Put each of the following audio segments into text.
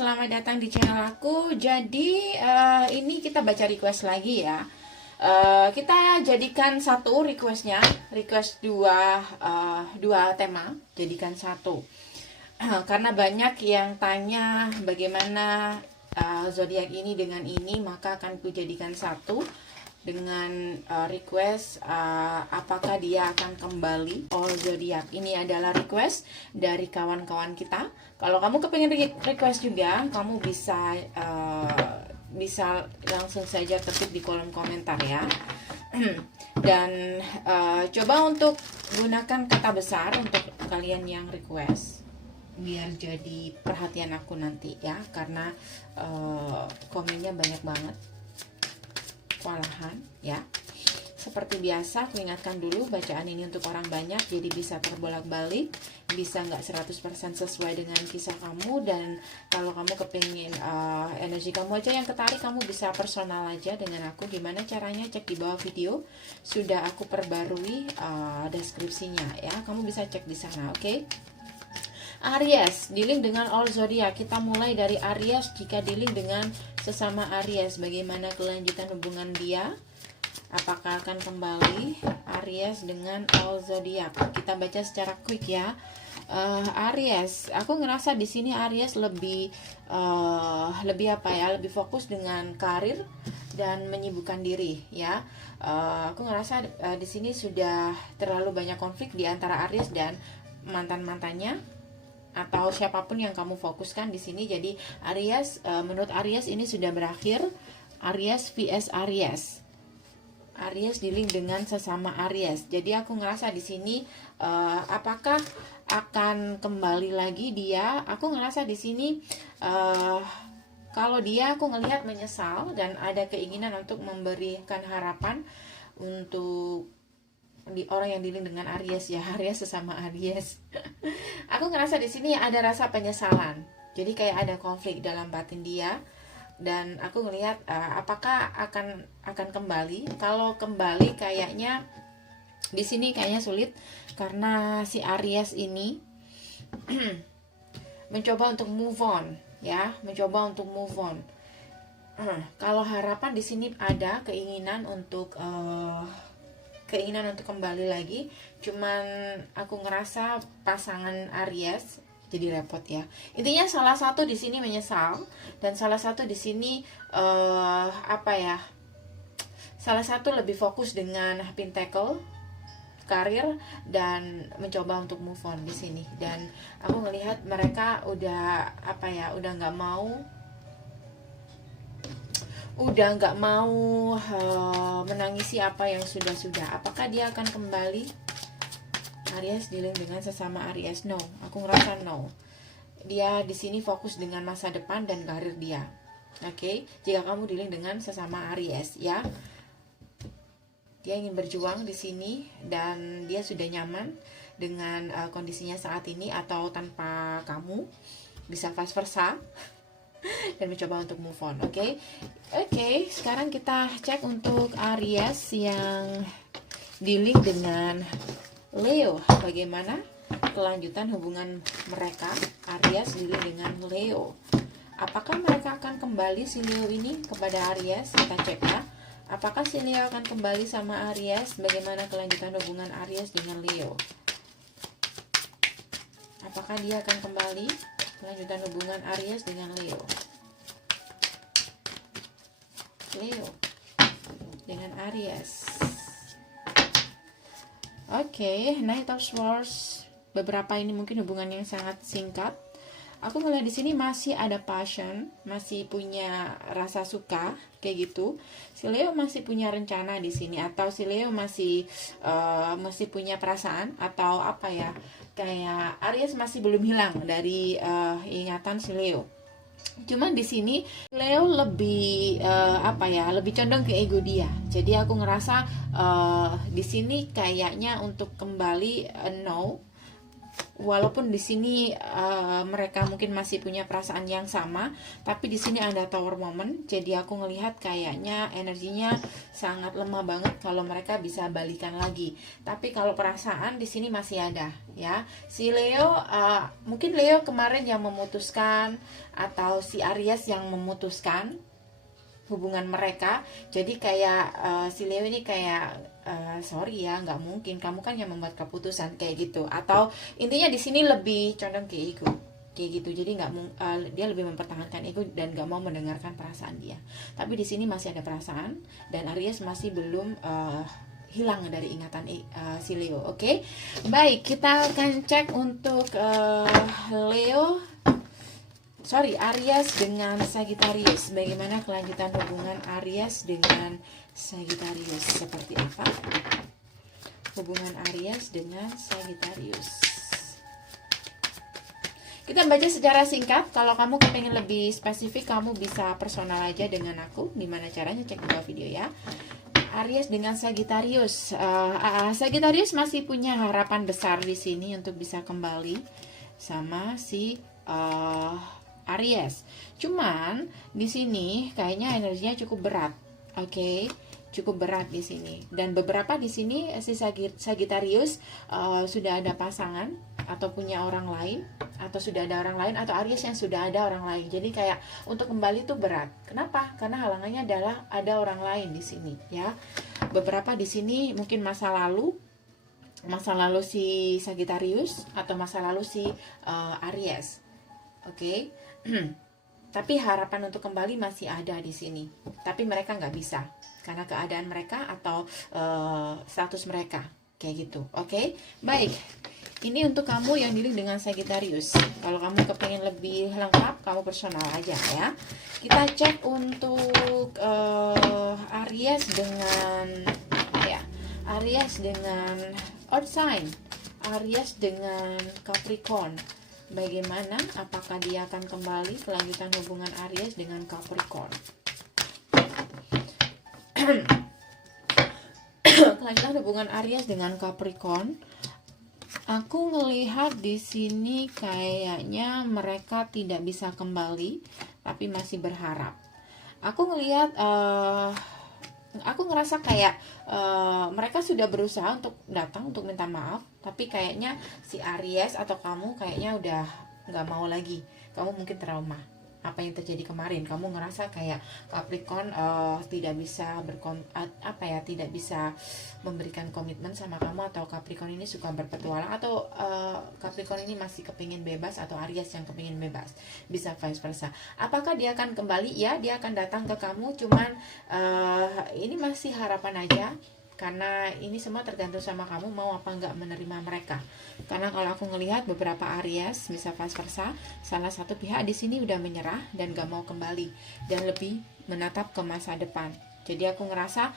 selamat datang di channel aku. Jadi ini kita baca request lagi ya. Kita jadikan satu requestnya, request dua tema, jadikan satu. Karena banyak yang tanya bagaimana zodiak ini dengan ini, maka akan kujadikan satu dengan request apakah dia akan kembali all zodiak. Ini adalah request dari kawan-kawan kita. Kalau kamu kepengen request juga, kamu bisa langsung saja ketik di kolom komentar ya. Dan coba untuk gunakan kata besar untuk kalian yang request, biar jadi perhatian aku nanti ya, karena komennya banyak banget. Kewalahan ya. Seperti biasa, aku ingatkan dulu bacaan ini untuk orang banyak, jadi bisa terbolak-balik, bisa nggak 100% sesuai dengan kisah kamu. Dan kalau kamu kepingin energi kamu aja yang ketarik, kamu bisa personal aja dengan aku. Gimana caranya? Cek di bawah video, sudah aku perbarui deskripsinya ya, kamu bisa cek di sana. Oke? Aries, dealing dengan all zodiak. Kita mulai dari Aries. Jika dealing dengan sesama Aries, bagaimana kelanjutan hubungan dia? Apakah akan kembali Aries dengan all zodiak? Kita baca secara quick ya. Aries, aku ngerasa di sini Aries lebih apa ya? Lebih fokus dengan karir dan menyibukkan diri ya. Aku ngerasa di sini sudah terlalu banyak konflik di antara Aries dan mantan-mantannya, atau siapapun yang kamu fokuskan di sini. Jadi Aries, menurut Aries ini sudah berakhir. Aries vs Aries. Aries dealing dengan sesama Aries. Jadi aku ngerasa di sini apakah akan kembali lagi dia? Aku ngerasa di sini kalau dia, aku ngelihat menyesal dan ada keinginan untuk memberikan harapan untuk di orang yang dealing dengan Aries ya, Aries sesama Aries. Aku ngerasa di sini ada rasa penyesalan. Jadi kayak ada konflik dalam batin dia, dan aku ngelihat apakah akan kembali. Kalau kembali kayaknya di sini kayaknya sulit, karena si Aries ini mencoba untuk move on ya, mencoba untuk move on. Kalau harapan di sini ada keinginan untuk kembali lagi, cuman aku ngerasa pasangan Aries jadi repot ya. Intinya salah satu di sini menyesal, dan salah satu di sini salah satu lebih fokus dengan pentacle, karir, dan mencoba untuk move on di sini. Dan aku ngelihat mereka udah nggak mau menangisi apa yang sudah. Apakah dia akan kembali? Aries dealing dengan sesama Aries. No, aku ngerasa no. Dia di sini fokus dengan masa depan dan karir dia. Oke, jika kamu dealing dengan sesama Aries ya, dia ingin berjuang di sini dan dia sudah nyaman dengan kondisinya saat ini, atau tanpa kamu, bisa vice versa. Dan mencoba untuk move on. Oke, sekarang kita cek untuk Aries yang dealing dengan Leo. Bagaimana kelanjutan hubungan mereka? Aries dealing dengan Leo. Apakah mereka akan kembali, si Leo ini, kepada Aries? Kita cek ya. Apakah si Leo akan kembali sama Aries? Bagaimana kelanjutan hubungan Aries dengan Leo? Apakah dia akan kembali? Kelanjutan hubungan Aries dengan Leo. Leo dengan Aries. Knight of Swords. Beberapa ini mungkin hubungan yang sangat singkat. Aku melihat di sini masih ada passion, masih punya rasa suka kayak gitu. Si Leo masih punya rencana di sini, atau si Leo masih punya perasaan, atau kayak Aries masih belum hilang dari ingatan si Leo. Cuman di sini Leo lebih lebih condong ke ego dia. Jadi aku ngerasa di sini kayaknya untuk kembali no. walaupun di sini mereka mungkin masih punya perasaan yang sama, tapi di sini ada Tower moment. Jadi aku ngelihat kayaknya energinya sangat lemah banget kalau mereka bisa balikan lagi. Tapi kalau perasaan di sini masih ada, ya. Si Leo, mungkin Leo kemarin yang memutuskan, atau si Aries yang memutuskan hubungan mereka. Jadi kayak si Leo ini kayak sorry ya, nggak mungkin, kamu kan yang membuat keputusan, kayak gitu. Atau intinya di sini lebih condong ke ego, kayak gitu. Jadi nggak dia lebih mempertahankan ego dan nggak mau mendengarkan perasaan dia. Tapi di sini masih ada perasaan, dan Aries masih belum hilang dari ingatan si Leo. Oke, baik, kita akan cek untuk Aries dengan Sagittarius. Bagaimana kelanjutan hubungan Aries dengan Sagittarius? Seperti apa hubungan Aries dengan Sagittarius? Kita baca secara singkat. Kalau kamu kepengen lebih spesifik, kamu bisa personal aja dengan aku. Gimana caranya? Cek di bawah video ya. Aries dengan Sagittarius. Sagittarius masih punya harapan besar di sini untuk bisa kembali sama si Aries. Cuman di sini kayaknya energinya cukup berat. Oke, cukup berat di sini. Dan beberapa di sini si Sagittarius sudah ada pasangan atau punya orang lain, atau sudah ada orang lain, atau Aries yang sudah ada orang lain. Jadi kayak untuk kembali tuh berat. Kenapa? Karena halangannya adalah ada orang lain di sini, ya. Beberapa di sini mungkin masa lalu si Sagittarius, atau masa lalu si Aries. Oke. Tapi harapan untuk kembali masih ada di sini. Tapi mereka nggak bisa karena keadaan mereka atau status mereka, kayak gitu. Oke, baik. Ini untuk kamu yang dealing dengan Sagittarius. Kalau kamu kepengen lebih lengkap, kamu personal aja ya. Kita cek untuk Aries dengan Aries dengan Earth sign, Aries dengan Capricorn. Bagaimana? Apakah dia akan kembali kelanjutan hubungan Aries dengan Capricorn? Kelanjutan hubungan Aries dengan Capricorn. Aku ngelihat di sini kayaknya mereka tidak bisa kembali, tapi masih berharap. Aku ngelihat aku ngerasa kayak mereka sudah berusaha untuk datang untuk minta maaf, tapi kayaknya si Aries atau kamu kayaknya udah nggak mau lagi. Kamu mungkin trauma apa yang terjadi kemarin. Kamu ngerasa kayak Capricorn tidak bisa tidak bisa memberikan komitmen sama kamu, atau Capricorn ini suka berpetualang, atau Capricorn ini masih kepingin bebas, atau Aries yang kepingin bebas. Bisa vice versa. Apakah dia akan kembali? Ya, dia akan datang ke kamu, cuman ini masih harapan aja, karena ini semua tergantung sama kamu mau apa enggak menerima mereka. Karena kalau aku ngelihat beberapa Aries bisa vice versa, salah satu pihak di sini udah menyerah dan gak mau kembali dan lebih menatap ke masa depan. Jadi aku ngerasa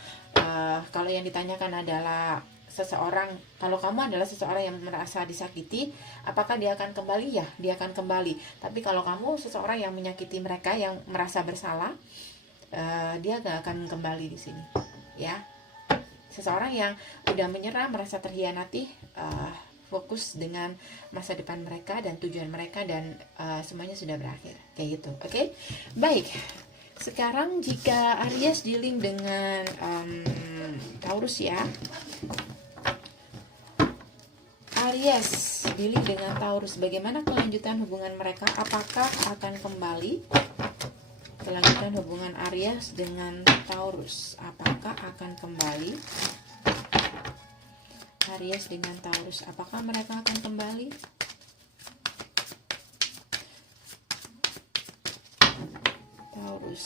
kalau yang ditanyakan adalah seseorang, kalau kamu adalah seseorang yang merasa disakiti, apakah dia akan kembali? Ya, dia akan kembali. Tapi kalau kamu seseorang yang menyakiti mereka, yang merasa bersalah, dia gak akan kembali di sini, ya. Seseorang yang udah menyerah, merasa terhianati, fokus dengan masa depan mereka dan tujuan mereka, dan semuanya sudah berakhir, kayak gitu. Oke, baik. Sekarang jika Aries dealing dengan Taurus ya, Aries dealing dengan Taurus, bagaimana kelanjutan hubungan mereka? Apakah akan kembali? Kelanjutan hubungan Aries dengan Taurus, apakah akan kembali? Aries dengan Taurus, apakah mereka akan kembali? Taurus,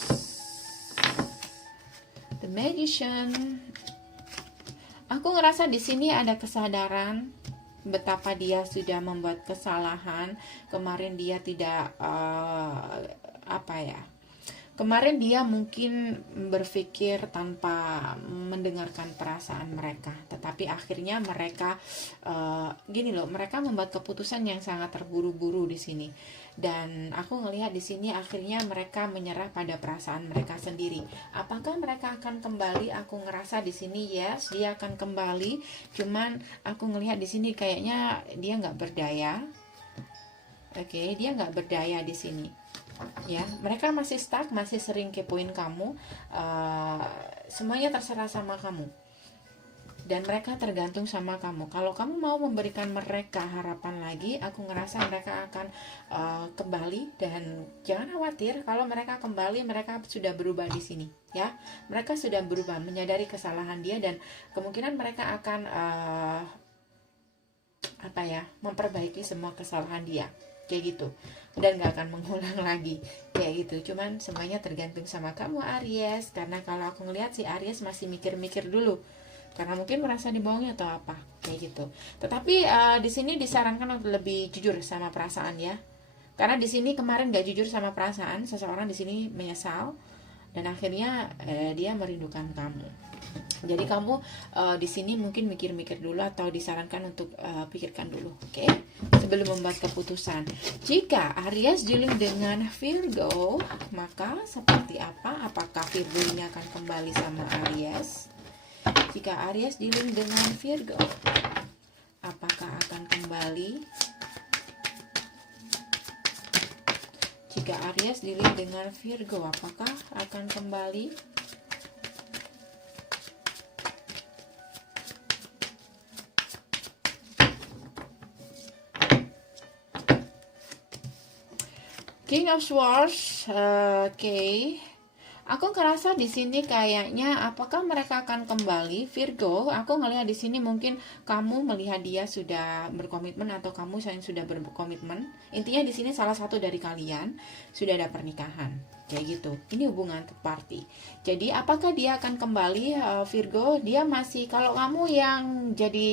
The Magician. Aku ngerasa di sini ada kesadaran betapa dia sudah membuat kesalahan. Kemarin dia tidak kemarin dia mungkin berpikir tanpa mendengarkan perasaan mereka, tetapi akhirnya mereka mereka membuat keputusan yang sangat terburu-buru di sini. Dan aku ngelihat di sini akhirnya mereka menyerah pada perasaan mereka sendiri. Apakah mereka akan kembali? Aku ngerasa di sini yes, dia akan kembali. Cuman aku ngelihat di sini kayaknya dia nggak berdaya. Oke, dia nggak berdaya di sini. Ya, mereka masih stuck, masih sering kepoin kamu. Semuanya terserah sama kamu. Dan mereka tergantung sama kamu. Kalau kamu mau memberikan mereka harapan lagi, aku ngerasa mereka akan kembali. Dan jangan khawatir, kalau mereka kembali, mereka sudah berubah di sini, ya. Mereka sudah berubah, menyadari kesalahan dia, dan kemungkinan mereka akan memperbaiki semua kesalahan dia, kayak gitu. Dan gak akan mengulang lagi, kayak gitu. Cuman semuanya tergantung sama kamu, Aries. Karena kalau aku ngelihat si Aries masih mikir-mikir dulu, karena mungkin merasa dibohongi atau apa, kayak gitu. Tetapi di sini disarankan untuk lebih jujur sama perasaan, ya. Karena di sini kemarin gak jujur sama perasaan, seseorang di sini menyesal dan akhirnya dia merindukan kamu. Jadi kamu di sini mungkin mikir-mikir dulu, atau disarankan untuk pikirkan dulu, oke? Sebelum membuat keputusan. Jika Aries dealing dengan Virgo, maka seperti apa? Apakah Virgo ini akan kembali sama Aries? Jika Aries dealing dengan Virgo, apakah akan kembali? Jika Aries dealing dengan Virgo, apakah akan kembali? King of Swords, oke. Aku ngerasa di sini kayaknya apakah mereka akan kembali Virgo? Aku ngelihat di sini mungkin kamu melihat dia sudah berkomitmen atau kamu yang sudah berkomitmen. Intinya di sini salah satu dari kalian sudah ada pernikahan, kayak gitu. Ini hubungan third party. Jadi apakah dia akan kembali Virgo? Dia masih, kalau kamu yang jadi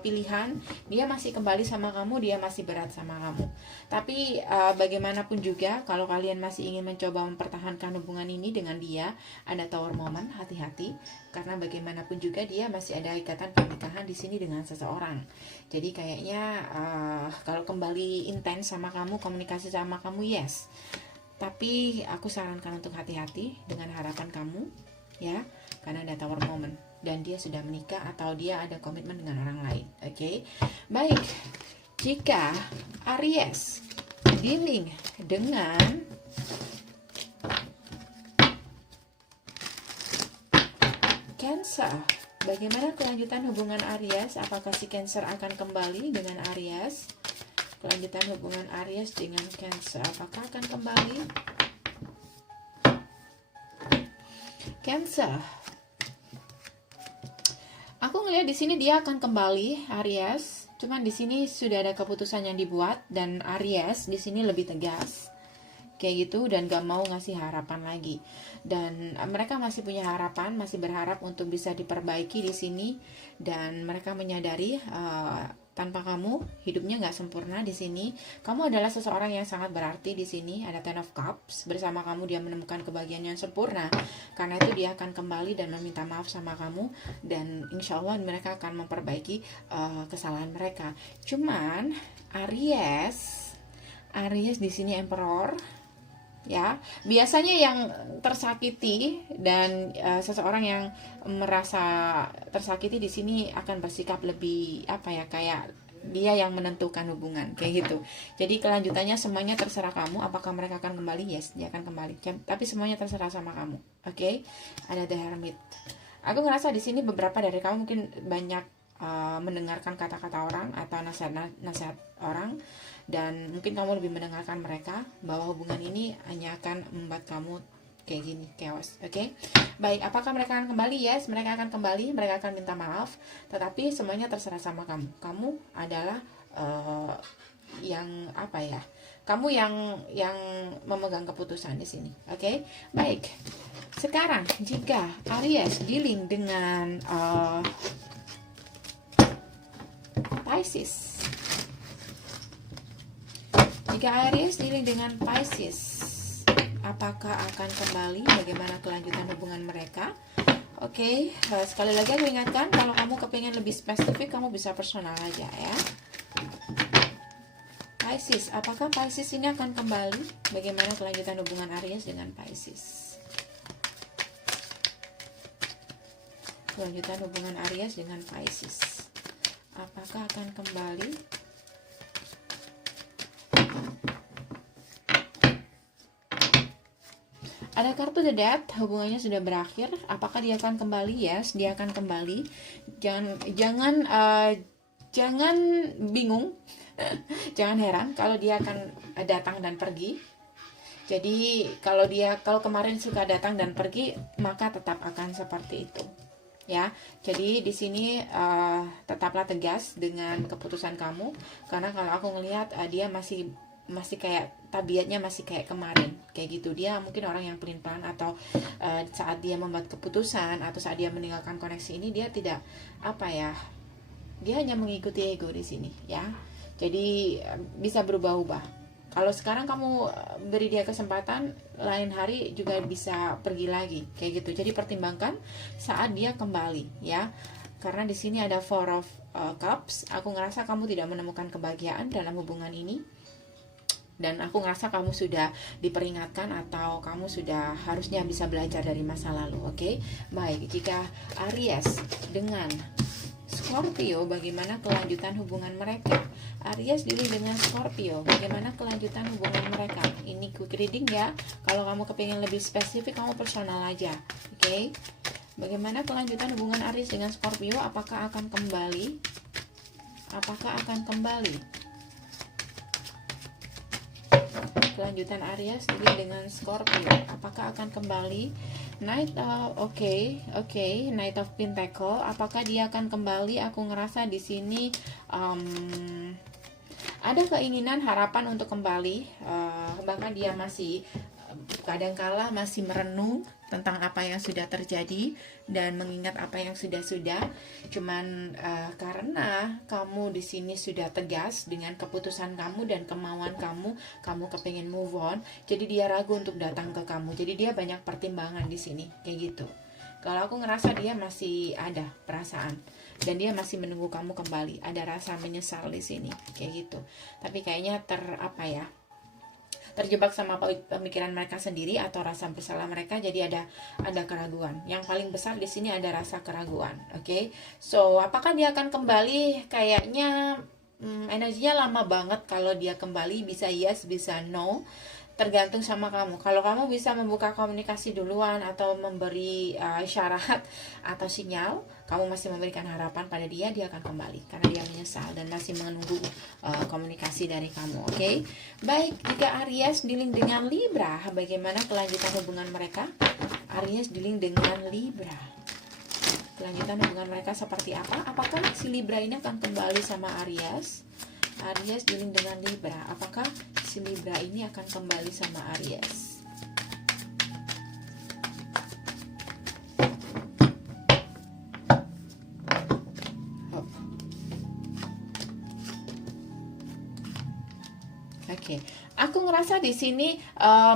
pilihan, dia masih kembali sama kamu, dia masih berat sama kamu. Tapi bagaimanapun juga, kalau kalian masih ingin mencoba mempertahankan hubungan ini dengan dia, ada tower moment, hati-hati, karena bagaimanapun juga dia masih ada ikatan pernikahan di sini dengan seseorang. Jadi kayaknya kalau kembali intens sama kamu, komunikasi sama kamu, yes. Tapi aku sarankan untuk hati-hati dengan harapan kamu, ya, karena ada tower moment dan dia sudah menikah atau dia ada komitmen dengan orang lain, oke? Baik, jika Aries dealing dengan Cancer, bagaimana kelanjutan hubungan Aries? Apakah si Cancer akan kembali dengan Aries? Kelanjutan hubungan Aries dengan Cancer, apakah akan kembali? Cancer, aku ngelihat di sini dia akan kembali Aries. Cuman di sini sudah ada keputusan yang dibuat dan Aries di sini lebih tegas, kayak gitu, dan gak mau ngasih harapan lagi. Dan mereka masih punya harapan, masih berharap untuk bisa diperbaiki di sini, dan mereka menyadari tanpa kamu hidupnya gak sempurna di sini. Kamu adalah seseorang yang sangat berarti di sini. Ada Ten of Cups, bersama kamu dia menemukan kebahagiaan yang sempurna. Karena itu dia akan kembali dan meminta maaf sama kamu, dan insya Allah mereka akan memperbaiki kesalahan mereka. Cuman Aries di sini Emperor, ya, biasanya yang tersakiti dan seseorang yang merasa tersakiti di sini akan bersikap lebih kayak dia yang menentukan hubungan, kayak gitu. Jadi kelanjutannya semuanya terserah kamu. Apakah mereka akan kembali? Yes, dia akan kembali. Tapi semuanya terserah sama kamu, oke? Ada The Hermit. Aku ngerasa di sini beberapa dari kamu mungkin banyak mendengarkan kata-kata orang atau nasihat orang, dan mungkin kamu lebih mendengarkan mereka, bahwa hubungan ini hanya akan membuat kamu kayak gini, chaos, oke? Baik, apakah mereka akan kembali? Yes, mereka akan kembali, mereka akan minta maaf, tetapi semuanya terserah sama kamu. Kamu adalah kamu yang memegang keputusan di sini, oke? Baik, sekarang jika Aries dealing dengan Pisces. Jika Aries dealing dengan Pisces, apakah akan kembali? Bagaimana kelanjutan hubungan mereka? Oke, sekali lagi aku ingatkan, kalau kamu kepingin lebih spesifik, kamu bisa personal aja, ya. Pisces, apakah Pisces ini akan kembali? Bagaimana kelanjutan hubungan Aries dengan Pisces? Kelanjutan hubungan Aries dengan Pisces, apakah akan kembali? Ada kartu The Death, hubungannya sudah berakhir. Apakah dia akan kembali? Yes, dia akan kembali. Jangan bingung, jangan heran kalau dia akan datang dan pergi. Jadi kalau kemarin suka datang dan pergi, maka tetap akan seperti itu. Ya, jadi di sini tetaplah tegas dengan keputusan kamu, karena kalau aku ngelihat dia masih kayak tabiatnya masih kayak kemarin, kayak gitu. Dia mungkin orang yang pelin-pelan, atau saat dia membuat keputusan atau saat dia meninggalkan koneksi ini, dia tidak dia hanya mengikuti ego di sini, ya. Jadi bisa berubah-ubah. Kalau sekarang kamu beri dia kesempatan, lain hari juga bisa pergi lagi, kayak gitu. Jadi pertimbangkan saat dia kembali, ya. Karena di sini ada Four of Cups. Aku ngerasa kamu tidak menemukan kebahagiaan dalam hubungan ini. Dan aku ngerasa kamu sudah diperingatkan, atau kamu sudah harusnya bisa belajar dari masa lalu, oke? Baik, jika Aries dengan Scorpio, bagaimana kelanjutan hubungan mereka? Aries dealing dengan Scorpio, bagaimana kelanjutan hubungan mereka? Ini quick reading ya. Kalau kamu kepingin lebih spesifik, kamu personal aja, oke? Bagaimana kelanjutan hubungan Aries dengan Scorpio? Apakah akan kembali? Apakah akan kembali? Kelanjutan Aries dengan Scorpio, apakah akan kembali? Knight, Knight of Pentacle, apakah dia akan kembali? Aku ngerasa di sini ada keinginan, harapan untuk kembali. Bahkan dia masih kadangkala masih merenung tentang apa yang sudah terjadi dan mengingat apa yang sudah. Cuman karena kamu di sini sudah tegas dengan keputusan kamu dan kemauan kamu kepengen move on, jadi dia ragu untuk datang ke kamu. Jadi dia banyak pertimbangan di sini, kayak gitu. Kalau aku ngerasa dia masih ada perasaan dan dia masih menunggu kamu kembali. Ada rasa menyesal di sini, kayak gitu. Tapi kayaknya terjebak sama pemikiran mereka sendiri atau rasa bersalah mereka, jadi ada keraguan. Yang paling besar di sini ada rasa keraguan, oke? So, apakah dia akan kembali? Kayaknya energinya lama banget kalau dia kembali, bisa yes, bisa no. Tergantung sama kamu. Kalau kamu bisa membuka komunikasi duluan atau memberi isyarat atau sinyal, kamu masih memberikan harapan pada dia akan kembali karena dia menyesal dan masih menunggu komunikasi dari kamu, oke? Baik, jika Aries dealing dengan Libra, bagaimana kelanjutan hubungan mereka? Aries dealing dengan Libra, kelanjutan hubungan mereka seperti apa? Apakah si Libra ini akan kembali sama Aries? Aries dealing dengan Libra, apakah si Libra ini akan kembali sama Aries? Oke, aku ngerasa di sini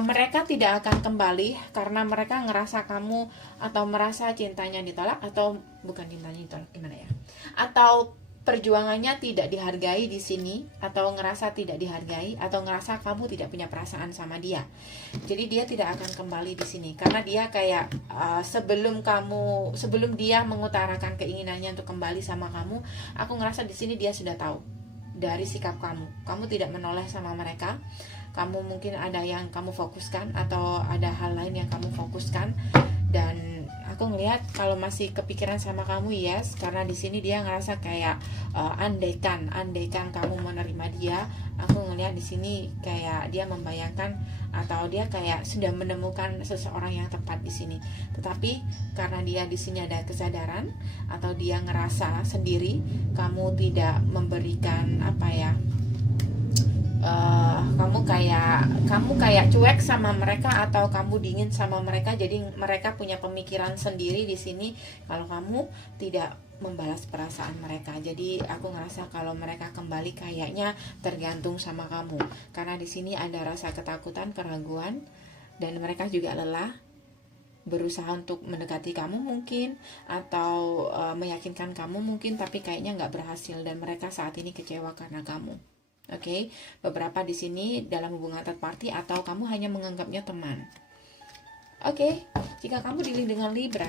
mereka tidak akan kembali karena mereka ngerasa kamu atau merasa cintanya ditolak, atau bukan cintanya ditolak, gimana ya? Atau perjuangannya tidak dihargai di sini, atau ngerasa tidak dihargai, atau ngerasa kamu tidak punya perasaan sama dia. Jadi dia tidak akan kembali di sini karena dia kayak sebelum dia mengutarakan keinginannya untuk kembali sama kamu, aku ngerasa di sini dia sudah tahu dari sikap kamu tidak menoleh sama mereka. Kamu mungkin ada yang kamu fokuskan atau ada hal lain yang kamu fokuskan, dan aku ngelihat kalau masih kepikiran sama kamu, yes, karena di sini dia ngerasa kayak andaikan kamu menerima dia. Aku ngelihat di sini kayak dia membayangkan atau dia kayak sudah menemukan seseorang yang tepat di sini. Tetapi karena dia di sini ada kesadaran atau dia ngerasa sendiri kamu tidak memberikan kamu kayak cuek sama mereka atau kamu dingin sama mereka, jadi mereka punya pemikiran sendiri di sini kalau kamu tidak membalas perasaan mereka. Jadi aku ngerasa kalau mereka kembali kayaknya tergantung sama kamu karena di sini ada rasa ketakutan, keraguan, dan mereka juga lelah berusaha untuk mendekati kamu mungkin atau meyakinkan kamu mungkin, tapi kayaknya nggak berhasil dan mereka saat ini kecewa karena kamu. Oke, beberapa di sini dalam hubungan third party atau kamu hanya menganggapnya teman. Oke, jika kamu dealing dengan Libra.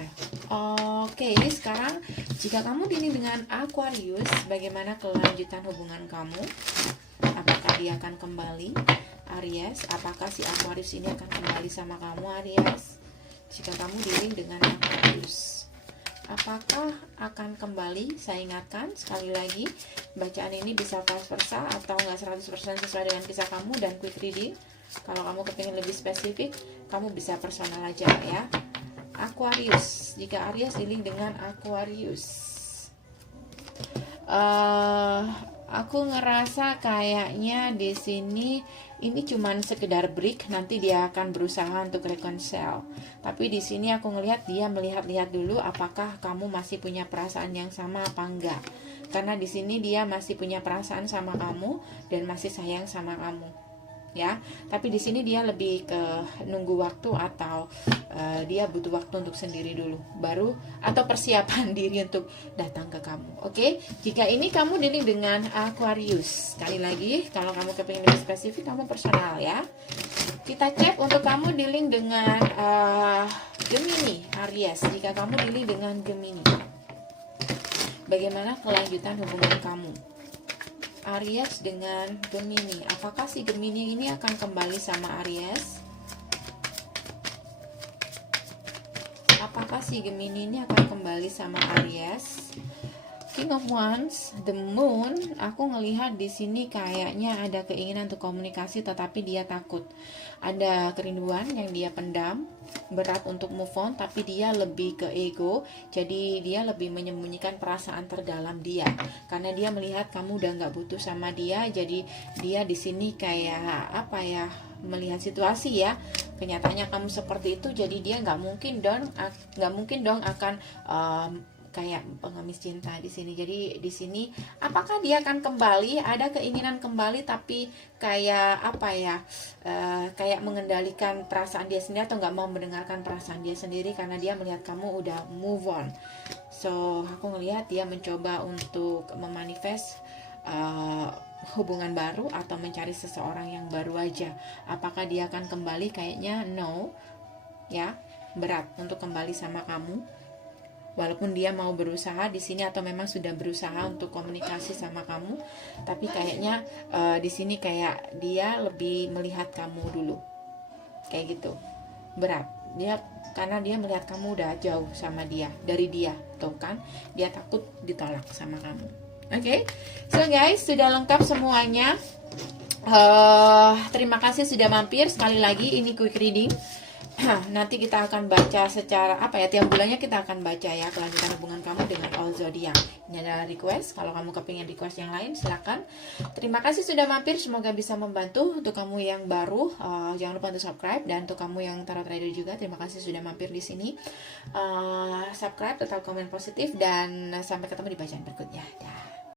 Oke, sekarang jika kamu dealing dengan Aquarius, bagaimana kelanjutan hubungan kamu? Apakah dia akan kembali? Aries, apakah si Aquarius ini akan kembali sama kamu, Aries? Jika kamu dealing dengan Aquarius, apakah akan kembali? Saya ingatkan sekali lagi, bacaan ini bisa vice versa atau nggak 100% sesuai dengan kisah kamu dan quick reading. Kalau kamu kepingin lebih spesifik, kamu bisa personal aja ya. Aquarius, jika Aries dealing dengan Aquarius, aku ngerasa kayaknya di sini ini cuman sekedar break, nanti dia akan berusaha untuk reconcile. Tapi di sini aku ngelihat dia melihat-lihat dulu apakah kamu masih punya perasaan yang sama apa enggak. Karena di sini dia masih punya perasaan sama kamu dan masih sayang sama kamu. Ya, tapi di sini dia lebih ke nunggu waktu atau dia butuh waktu untuk sendiri dulu baru atau persiapan diri untuk datang ke kamu. Oke, jika ini kamu dealing dengan Aquarius, sekali lagi kalau kamu kepingin lebih spesifik kamu personal ya. Kita cek untuk kamu dealing dengan Gemini, Aries. Jika kamu dealing dengan Gemini, bagaimana kelanjutan hubungan kamu? Aries dengan Gemini, apakah si Gemini ini akan kembali sama Aries? Apakah si Gemini ini akan kembali sama Aries? King of Wands, the Moon, aku ngelihat di sini kayaknya ada keinginan untuk komunikasi tetapi dia takut. Ada kerinduan yang dia pendam, berat untuk move on, tapi dia lebih ke ego, jadi dia lebih menyembunyikan perasaan terdalam dia. Karena dia melihat kamu udah nggak butuh sama dia, jadi dia di sini kayak apa ya? Melihat situasi ya, kenyataannya kamu seperti itu, jadi dia nggak mungkin dong akan kayak pengemis cinta di sini. Jadi di sini apakah dia akan kembali? Ada keinginan kembali tapi kayak apa ya? Kayak mengendalikan perasaan dia sendiri atau nggak mau mendengarkan perasaan dia sendiri karena dia melihat kamu udah move on. So aku ngelihat dia mencoba untuk memanifest hubungan baru atau mencari seseorang yang baru aja. Apakah dia akan kembali? Kayaknya no. Ya, berat untuk kembali sama kamu. Walaupun dia mau berusaha di sini atau memang sudah berusaha untuk komunikasi sama kamu, tapi kayaknya di sini kayak dia lebih melihat kamu dulu, kayak gitu, berat dia karena dia melihat kamu udah jauh sama dia dari dia, tuh kan, dia takut ditolak sama kamu. Oke, so guys, sudah lengkap semuanya. Terima kasih sudah mampir. Sekali lagi ini quick reading. Nanti kita akan baca secara apa ya, tiap bulannya kita akan baca ya kelanjutan hubungan kamu dengan all zodiac. Ini adalah request, kalau kamu kepingin request yang lain silakan. Terima kasih sudah mampir, semoga bisa membantu. Untuk kamu yang baru jangan lupa untuk subscribe, dan untuk kamu yang tarot trader juga terima kasih sudah mampir di sini. Subscribe, tetap komen positif, dan sampai ketemu di bacaan berikutnya. Dah.